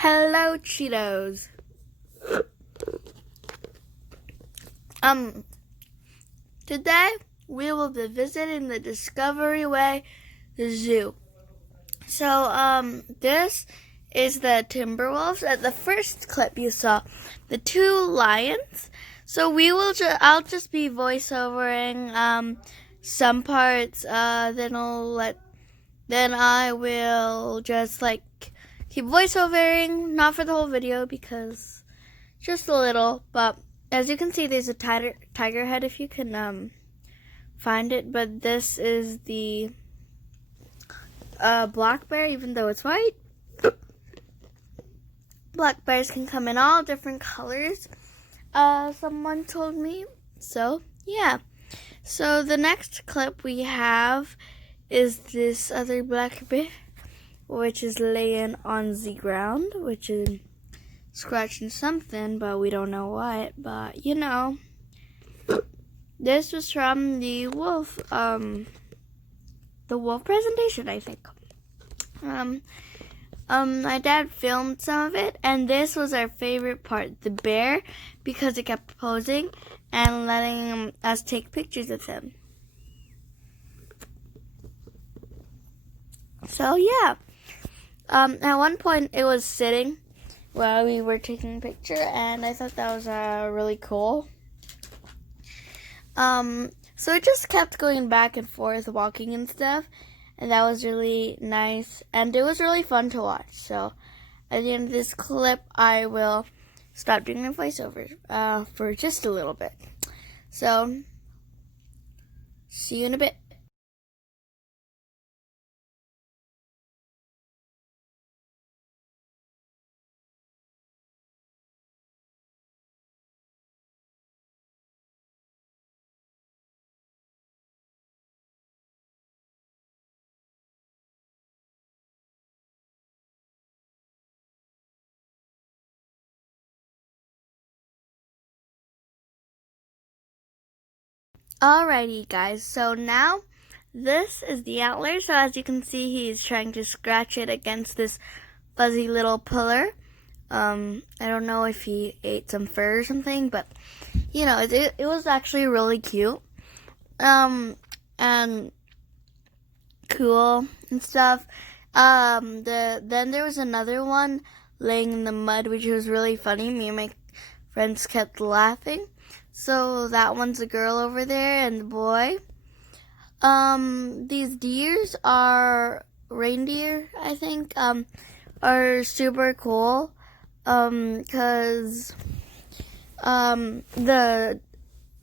Hello, Cheetos. Today we will be visiting the Discovery Way Zoo. So, this is the Timberwolves. At the first clip you saw the two lions. So I'll just be voiceovering some parts. Then I will just keep voiceovering, not for the whole video because just a little. But as you can see, there's a tiger head if you can find it. But this is the black bear, even though it's white. Black bears can come in all different colors. Someone told me. So yeah. So the next clip we have is this other black bear, which is laying on the ground, which is scratching something, but we don't know what. But you know, this was from the wolf presentation, I think. My dad filmed some of it, and this was our favorite part, the bear, because it kept posing and letting us take pictures of him. So yeah, at one point it was sitting while we were taking a picture, and I thought that was really cool. So it just kept going back and forth, walking and stuff, and that was really nice, and it was really fun to watch. So at the end of this clip, I will stop doing my voiceover for just a little bit. So see you in a bit. Alrighty guys, so now this is the antler. So as you can see, he's trying to scratch it against this fuzzy little pillar. I don't know if he ate some fur or something, but you know, it was actually really cute. And cool and stuff. Then there was another one laying in the mud, which was really funny. Me and my friends kept laughing. So that one's a girl over there and the boy. These deers are reindeer, I think, are super cool, cause, the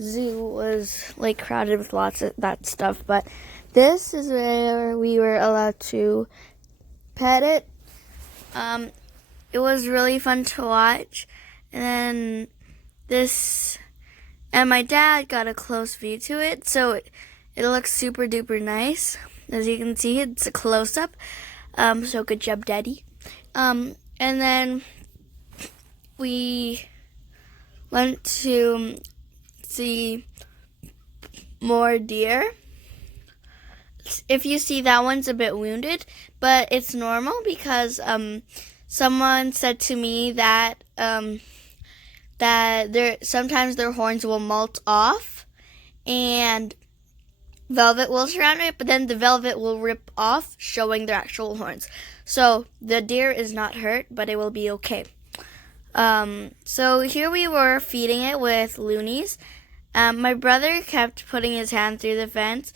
zoo was crowded with lots of that stuff, but this is where we were allowed to pet it. It was really fun to watch, and my dad got a close view to it, so it looks super duper nice. As you can see, it's a close up. So good job, Daddy. And then we went to see more deer. If you see, that one's a bit wounded, but it's normal because someone said to me that sometimes their horns will molt off and velvet will surround it, but then the velvet will rip off, showing their actual horns. So the deer is not hurt, but it will be okay. So here we were feeding it with loonies. My brother kept putting his hand through the fence,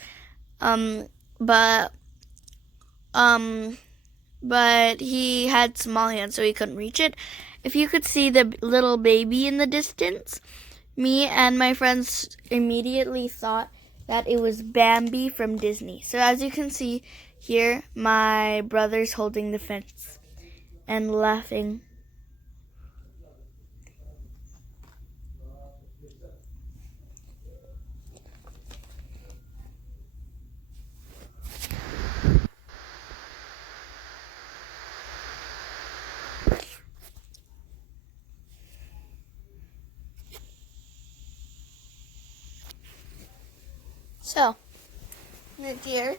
but he had small hands, so he couldn't reach it. If you could see the little baby in the distance, me and my friends immediately thought that it was Bambi from Disney. So as you can see here, my brother's holding the fence and laughing. So, the deer,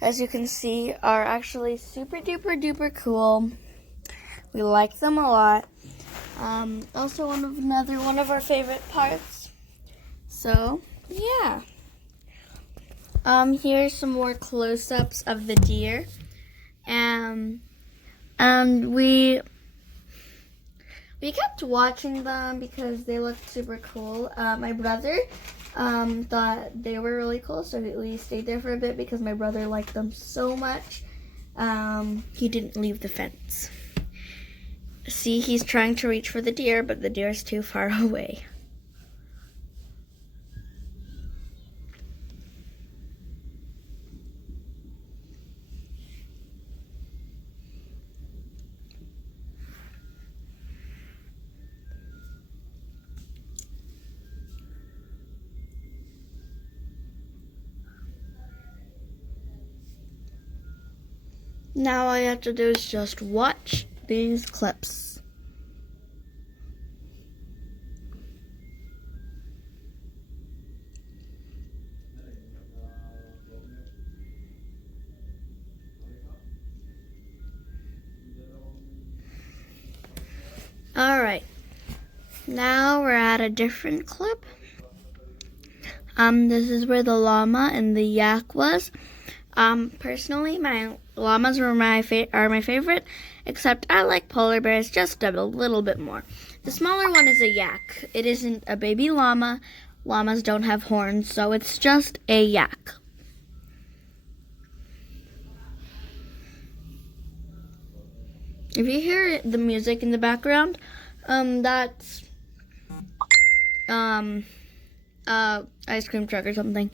as you can see, are actually super duper duper cool. We like them a lot. Also another one of our favorite parts. So yeah. Here's some more close-ups of the deer. And we kept watching them because they looked super cool. My brother thought they were really cool, so we stayed there for a bit because my brother liked them so much. He didn't leave the fence. See, he's trying to reach for the deer, but the deer is too far away. Now all you have to do is just watch these clips. Alright, now we're at a different clip. This is where the llama and the yak was. Personally, my llamas are my favorite, except I like polar bears just a little bit more. The smaller one is a yak. It isn't a baby llama. Llamas don't have horns, so it's just a yak. If you hear the music in the background, that's ice cream truck or something.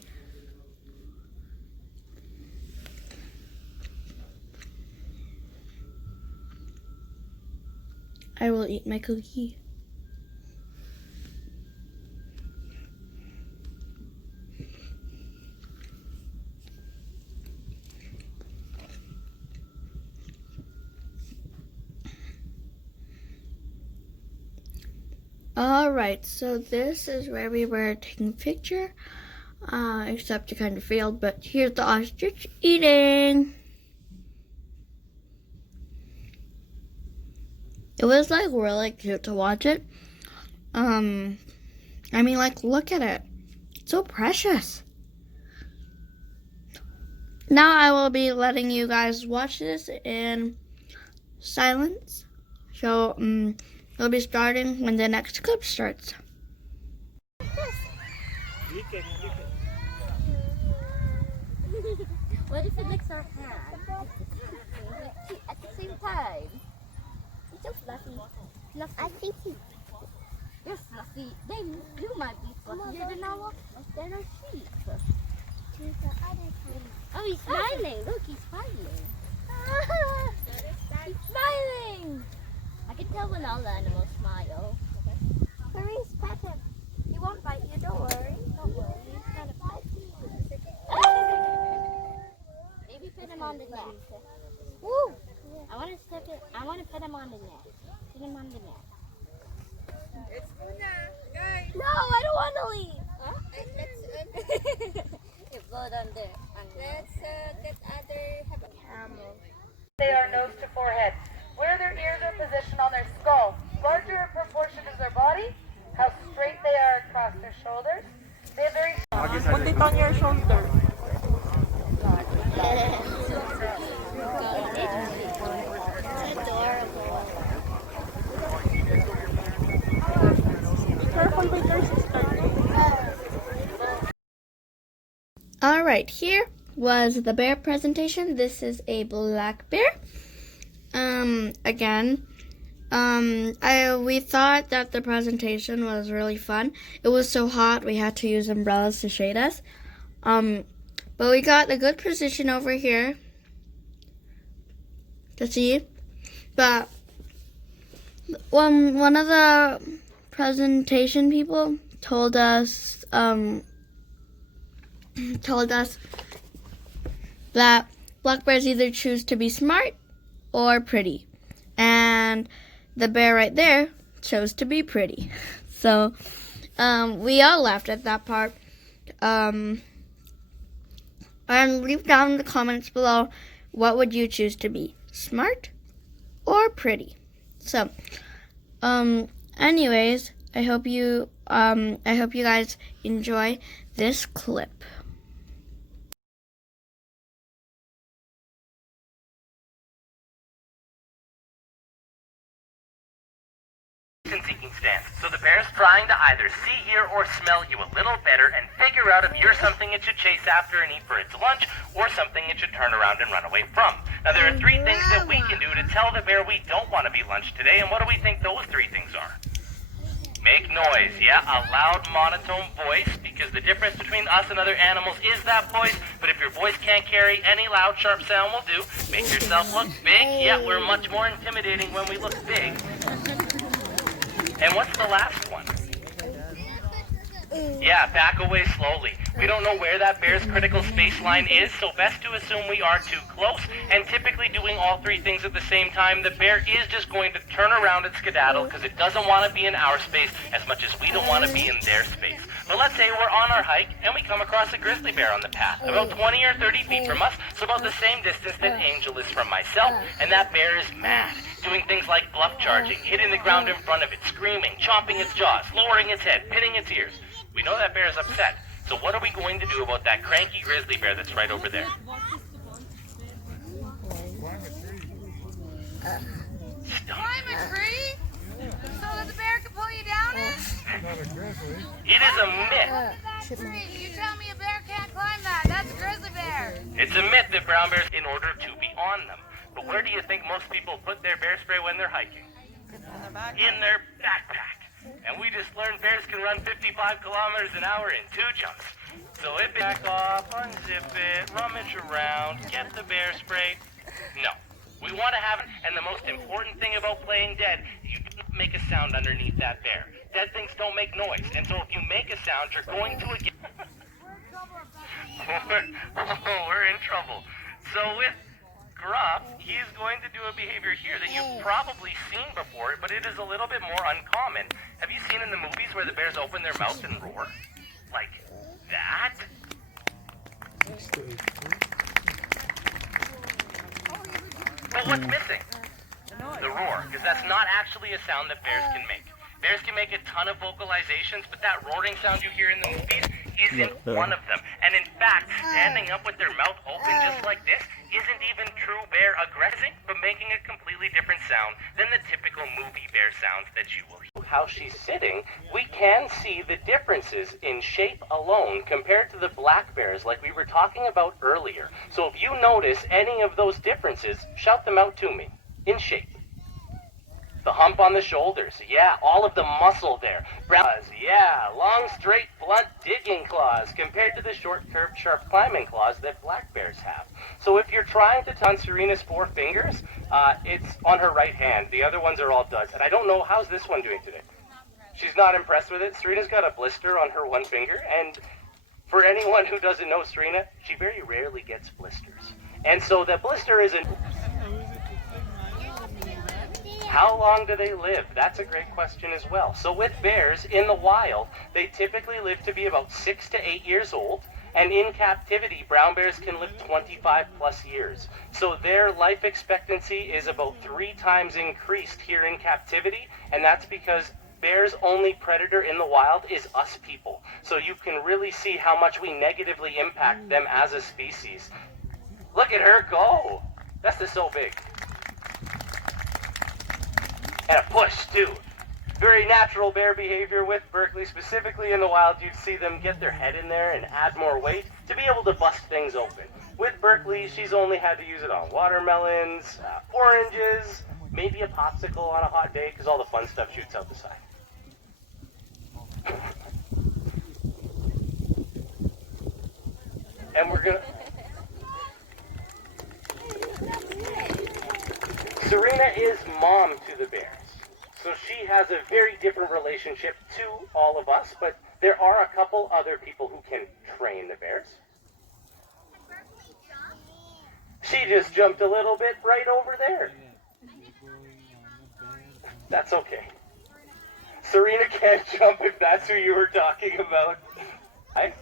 I will eat my cookie. Alright, so this is where we were taking a picture, except it kind of failed, but here's the ostrich eating. It was like really cute to watch it. I mean, like, look at it. It's so precious. Now I will be letting you guys watch this in silence. So, it'll be starting when the next clip starts. What if it licks our hand? At the same time. It's so fluffy. I think you're fluffy. You might be fluffier than our sheep. Oh, he's smiling. Look, he's smiling. He's smiling. I can tell when all the animals smile. Clarice, pet him. He won't bite you. Don't worry. Don't worry. He's gonna bite you. Maybe put him on the neck. Woo! I want to put him on the neck. Put him on the neck. It's Una, guys. No, I don't want to leave. Huh? Let's Go down there. get have a camel. They are nose to forehead. Where their ears are positioned on their skull. Larger in proportion is their body. How straight they are across their shoulders. They have very... Put it on your shoulder. Careful with your sister. Alright, here was the bear presentation. This is a black bear. We thought that the presentation was really fun. It was so hot we had to use umbrellas to shade us. But we got a good position over here to see. But one of the presentation people told us that black bears either choose to be smart or pretty, and the bear right there chose to be pretty. So we all laughed at that part. And leave down in the comments below, what would you choose to be, smart or pretty? So, anyways, I hope you guys enjoy this clip. Seeking stance. So the bear's trying to either see, hear, or smell you a little better and figure out if you're something it should chase after and eat for its lunch, or something it should turn around and run away from. Now there are 3 things that we can do to tell the bear we don't want to be lunch today, and what do we think those 3 things are? Make noise, yeah, a loud monotone voice, because the difference between us and other animals is that voice, but if your voice can't carry any loud, sharp sound will do. Make yourself look big, yeah, we're much more intimidating when we look big. And what's the last one? Yeah, back away slowly. We don't know where that bear's critical space line is, so best to assume we are too close. And typically doing all 3 things at the same time, the bear is just going to turn around and skedaddle because it doesn't want to be in our space as much as we don't want to be in their space. But let's say we're on our hike and we come across a grizzly bear on the path, about 20 or 30 feet from us, so about the same distance that Angel is from myself, and that bear is mad, doing things like bluff charging, hitting the ground in front of it, screaming, chomping its jaws, lowering its head, pinning its ears. We know that bear is upset, so what are we going to do about that cranky grizzly bear that's right over there? Climb a tree so that the bear can pull you down it? It is a myth. That tree. You tell me a bear can't climb that. That's a grizzly bear. It's a myth that brown bears in order to be on them. But where do you think most people put their bear spray when they're hiking? In their backpack. And we just learned bears can run 55 kilometers an hour in 2 jumps. So if back off, unzip it, rummage around, get the bear spray. No. We want to have it, and the most important thing about playing dead, you don't make a sound underneath that bear. Dead things don't make noise, and so if you make a sound, you're going to again. We're in trouble. So with Gruff, he's going to do a behavior here that you've probably seen before, but it is a little bit more uncommon. Have you seen in the movies where the bears open their mouth and roar? Like that? But what's missing? The roar, because that's not actually a sound that bears can make. Bears can make a ton of vocalizations, but that roaring sound you hear in the movies isn't one of them. And in fact, standing up with their mouth open just like this isn't even true bear aggressing, but making a completely different sound than the typical movie bear sounds that you will hear. How she's sitting, we can see the differences in shape alone compared to the black bears like we were talking about earlier. So if you notice any of those differences, shout them out to me. In shape. The hump on the shoulders, yeah, all of the muscle there. Claws, yeah, long, straight, blunt digging claws compared to the short, curved, sharp climbing claws that black bears have. So if you're trying to touch Serena's 4 fingers, it's on her right hand. The other ones are all duds. And I don't know, how's this one doing today? She's not impressed with it. Serena's got a blister on her 1 finger, and for anyone who doesn't know Serena, she very rarely gets blisters. And so the blister isn't... How long do they live? That's a great question as well. So with bears in the wild, they typically live to be about 6 to 8 years old. And in captivity, brown bears can live 25 plus years. So their life expectancy is about 3 times increased here in captivity. And that's because bears' only predator in the wild is us people. So you can really see how much we negatively impact them as a species. Look at her go. That's just so big. And a push, too. Very natural bear behavior with Berkeley. Specifically in the wild, you'd see them get their head in there and add more weight to be able to bust things open. With Berkeley, she's only had to use it on watermelons, oranges, maybe a popsicle on a hot day, because all the fun stuff shoots out the side. And we're going to... Serena is mom to the bears, so she has a very different relationship to all of us, but there are a couple other people who can train the bears. She just jumped a little bit right over there. That's okay. Serena can't jump if that's who you were talking about. Hi.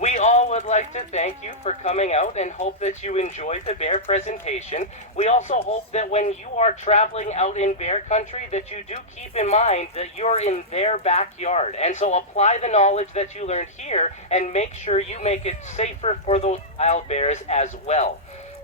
We all would like to thank you for coming out and hope that you enjoyed the bear presentation. We also hope that when you are traveling out in bear country that you do keep in mind that you're in their backyard. And so apply the knowledge that you learned here and make sure you make it safer for those wild bears as well.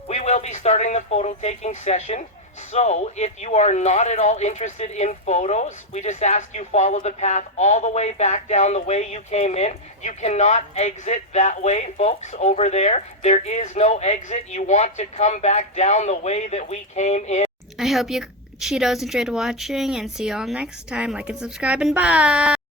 We will be starting the photo taking session. So, if you are not at all interested in photos, we just ask you follow the path all the way back down the way you came in. You cannot exit that way, folks, over there. There is no exit. You want to come back down the way that we came in. I hope you Cheetos enjoyed watching, and see you all next time. Like and subscribe, and bye!